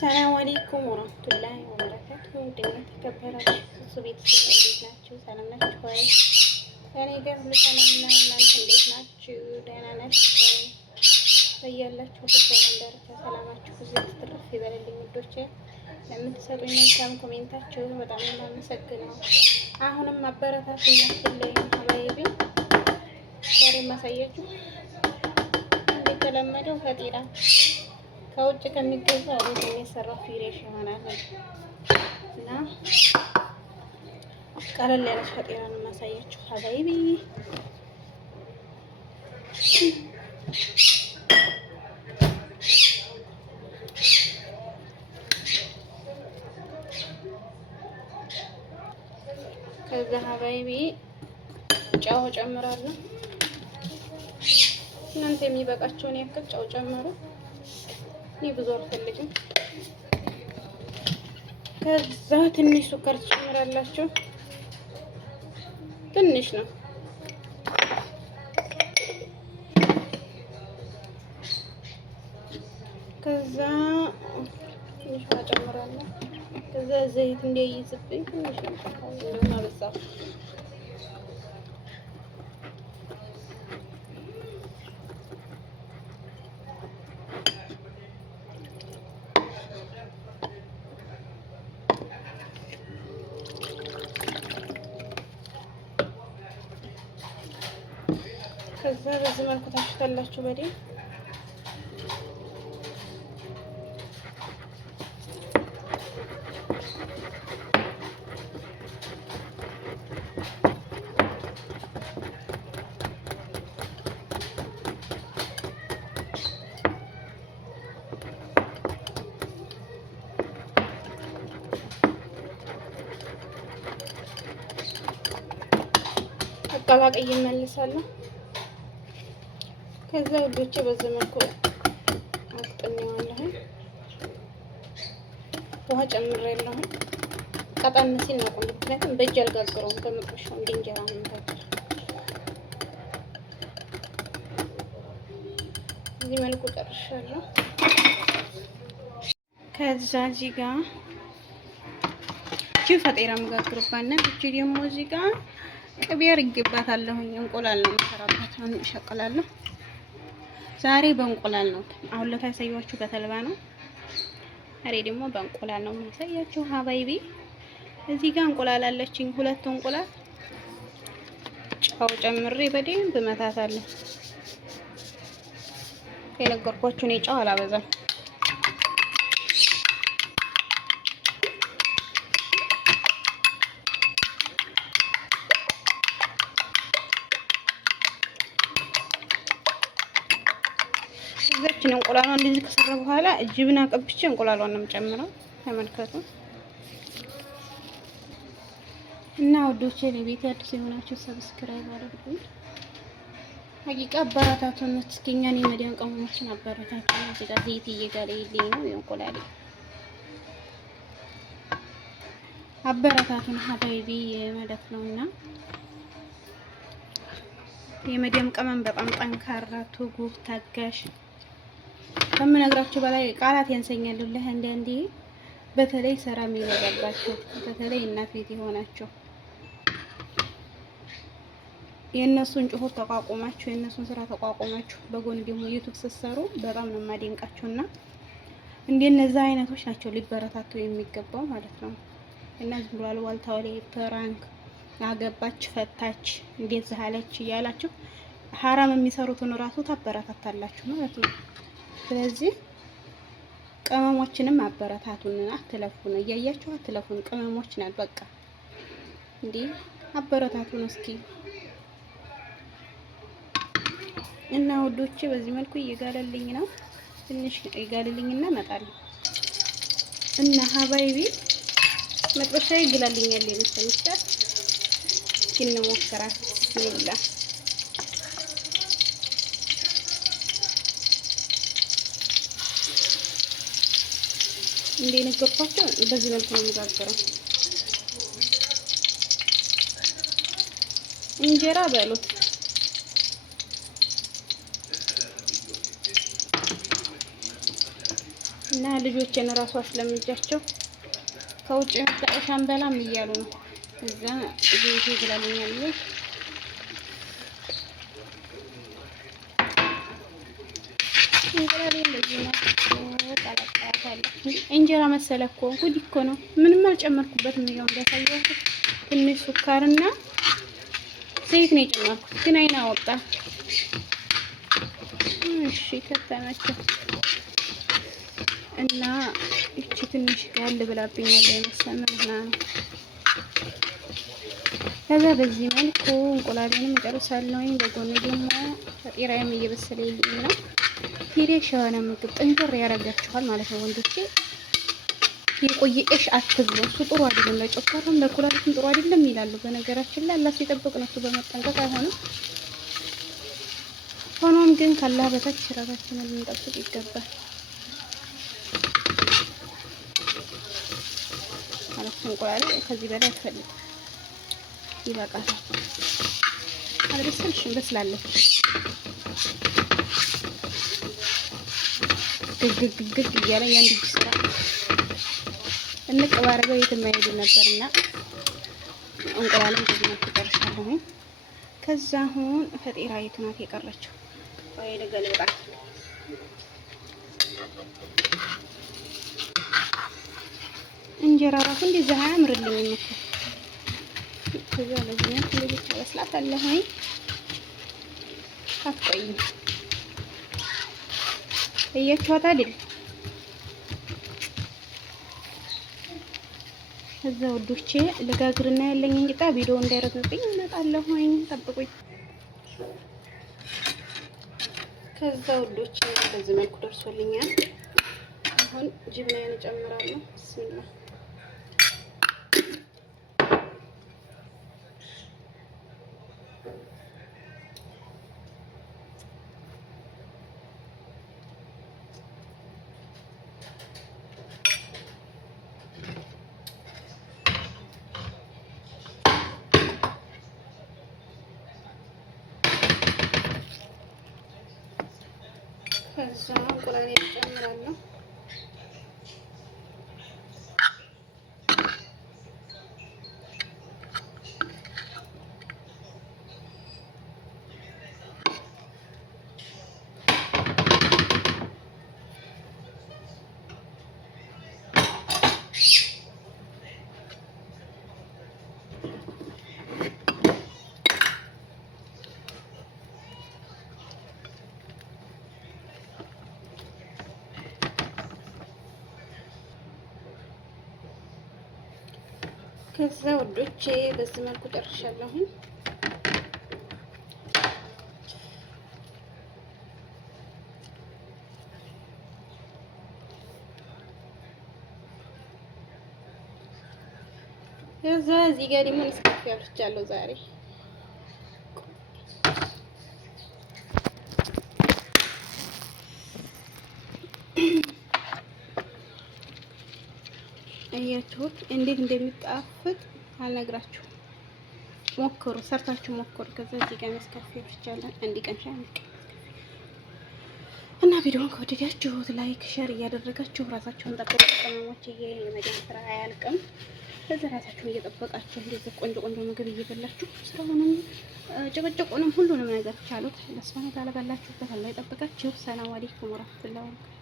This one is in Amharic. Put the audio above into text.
ሰላም አለይኩም ወራህመቱላሂ ወበረካቱሁ። ደህና ተከበራችሁ ቤተሰብ እንዴት ናችሁ? ሰላም ናችሁ ወይ? እኔ ጋር ሁሉ ሰላም ነው። እናንተ እንዴት ናችሁ? ደህና ናችሁ? በያላችሁበት የዓለም ዳርቻ ሰላማችሁ ብዙ ትርፍ ይበልልኝ ውዶቼ። ለምትሰጡኝ መልካም ኮሜንታችሁ በጣም የማመሰግነው። አሁንም አበረታቱኝ አትለኝ ሀባይቢ። ዛሬ ማሳያችሁ እንደተለመደው ፈጢራ ከውጭ ከሚገዛው ቤት የሚሰራው ፍሬሽ ይሆናል እና ቀለል ያለች ፈጢራ ነው የማሳያችሁ ሀባይቢ። ከዛ ሀባይቢ ጨው ጨምራለሁ። እናንተ የሚበቃቸውን ያክል ጨው ጨምሩ። እኔ ብዙ አልፈልግም። ከዛ ትንሽ ሱከር ትጨምራላችሁ። ትንሽ ነው። ከዛ ትንሽ ጨምራለሁ። ከዛ ዘይት እንዳይይዝብኝ ትንሽ ነው እንደማበዛው። ከዛ በዚህ መልኩ ታሽታላችሁ በደንብ። አቀላቅዬ እመልሳለሁ። ከዛ ውዶቼ በዚህ መልኩ አጥጥኔዋለሁ። ውሃ ጨምሬያለሁ። ቀጠን ሲል ነው ቆንጆ፣ ምክንያቱም በእጅ አልጋግረውም በመጥበሻው እንደ እንጀራ ነው የምጋግረው። እዚህ መልኩ ጨርሻለሁ። ከዛ እዚህ ጋር እቺ ፈጢራ የምጋግርባትና እቺ ደግሞ እዚህ ጋር ቅቤ አድርጌባታለሁኝ። እንቁላል ነው የምሰራበት። አሁን እሸቅላለሁ። ዛሬ በእንቁላል ነው። አሁን ለታ ያሳያችሁ በተልባ ነው። ዛሬ ደግሞ በእንቁላል ነው የማሳያችሁ ሀባይቢ። እዚህ ጋር እንቁላል አለችኝ፣ 2 እንቁላል ጨው ጨምሬ በደንብ እመታታለሁ። የነገርኳችሁ እኔ ጨው አላበዛም። እዛችን እንቁላሏን እንደዚህ ከሰራ በኋላ ጅብና ቀብቼ እንቁላሏን ነው የምጨምረው። ተመልከቱ እና ወዶቼ ለቤት አዲስ የሆናችሁ ሰብስክራይብ አድርጉኝ። ሀቂቃ አበረታቱን። እስኪኛ እኔ መዲያን ቀመሞችን አበረታቱን። እዚህ ጋር ዘይት እየጋለልኝ ነው የእንቁላሌ። አበረታቱን ሀባይቢ የመደፍ ነውና የመዲያም ቀመም በጣም ጠንካራ ትጉ ታጋሽ ከምነግራችሁ በላይ ቃላት ያንሰኛል። ለአንዳንዴ በተለይ ስራ የሚበዛባችሁ በተለይ እናት ቤት የሆናችሁ የእነሱን ጩኸት ተቋቁማችሁ የእነሱን ስራ ተቋቁማችሁ በጎን ደግሞ ዩቲዩብ ስትሰሩ በጣም ነው የማደንቃችሁና እንደነዛ አይነቶች ናቸው ሊበረታቱ የሚገባው ማለት ነው። እና ዝም ብሎ አልዋልታ ወሬ ፕራንክ አገባች ፈታች እንዴት ዘሃለች እያላችሁ ሐራም የሚሰሩትን ራሱ ታበረታታላችሁ ማለት ነው። ስለዚህ ቅመሞችንም አበረታቱን፣ አትለፉን። እያያችሁ አትለፉን። ቅመሞች ናት በቃ እንዴ አበረታቱን እስኪ። እና ወዶቼ በዚህ መልኩ እየጋለልኝ ነው። ትንሽ ይጋለልኝና እመጣለሁ። እና ሀባይቢ መጥበሻዬ ይግላልኛል የመሰለኝ እንሞክራት ቢስሚላህ። እንደነገርኳችሁ በዚህ መልኩ ነው የምጋግረው። እንጀራ በሉት እና ልጆችን እራሱ አስለምጃቸው ከውጭ መጣሽ አንበላም እያሉ ነው። እዛ ቤቴ ብላልኛል ይሄ እንጀራ መሰለ እኮ ጉድ እኮ ነው። ምንም አልጨመርኩበትም። ይሄው እንዳሳየው ትንሽ ሱካርና ዘይት ነው የጨመርኩት፣ ግን አይና አወጣ። እሺ ከተመቸው እና እቺ ትንሽ ጋል ብላብኛል የመሰለና ነው። ከዛ በዚህ መልኩ እንቁላሌንም እጨርሳለሁ። በጎን ደግሞ ፈጢራዬም እየበሰለ ይልኝ ነው። ፍሬሽ የሆነ ምግብ ጥንቅር ያደርጋችኋል ማለት ነው ወንዶቼ። የቆየሽ አትብሉ፣ እሱ ጥሩ አይደለም፣ ለጨጓራም ለኩላሊትም ጥሩ አይደለም ይላሉ። በነገራችን ላይ አላህ ሲጠብቅ ነው፣ እሱ በመጠንቀቅ አይሆንም። ሆኖም ግን ካላህ በታች ራሳችንን ልንጠብቅ ይገባል ማለት ነው። እንቁላል ከዚህ በላይ አትፈልግም፣ ይበቃል። አልበሰልሽም፣ በስላለች ግግግግ እያለ ያንድ እጅ ስራ እንቀባረገው የትም አይሄድም ነበርና እንቁላልን በዚህ መልኩ ጨርሻለሁ። ከዛ አሁን ፈጢራ የት ናት የቀረችው? ወይ ልገልብጣት። እንጀራ ራሱ እንደዚህ አያምርልኝም እኮ። ከዛ ለዚህ ነው እንደዚህ ታበስላታለሁ። አትቆይም እያችኋት አይደል? እዛ ወዶቼ ልጋግርና ያለኝ እንግጣ ቪዲዮ እንዳይረዝምብኝ እመጣለሁ። ጠብቁኝ። ከዛ ወዶቼ በዚህ መልኩ ደርሶልኛል። አሁን ጅብናዬን እጨምራለሁ። ብስሚላ ከዛ እንቁላሌን እጨምራለሁ። ከዛ ወዶቼ በዚህ መልኩ ጨርሻለሁ። ከዛ እዚህ ጋር ደግሞ እስከፍ ያልቻለሁ ዛሬ አያችሁት እንዴት እንደሚጣፍጥ አልነግራችሁም። ሞክሩ፣ ሰርታችሁ ሞክሩ። ከዛ እዚህ ጋር መስከፍ ይቻላል። አንድ ቀን እና ቪዲዮውን ከወደዳችሁት ላይክ ሼር እያደረጋችሁ ራሳችሁን ጠብቁ። ቅመሞችዬ የመዳን ስራ አያልቅም። ከዛ ራሳችሁን እየጠበቃችሁ እንደዚህ ቆንጆ ቆንጆ ምግብ እየበላችሁ ስራውንም ጭቅጭቁንም ሁሉንም ነገር ቻሉት። ለስፋና ታለባላችሁበት አላህ ይጠብቃችሁ። ሰላም አለይኩም ወራህመቱላሂ ወበረካቱሁ።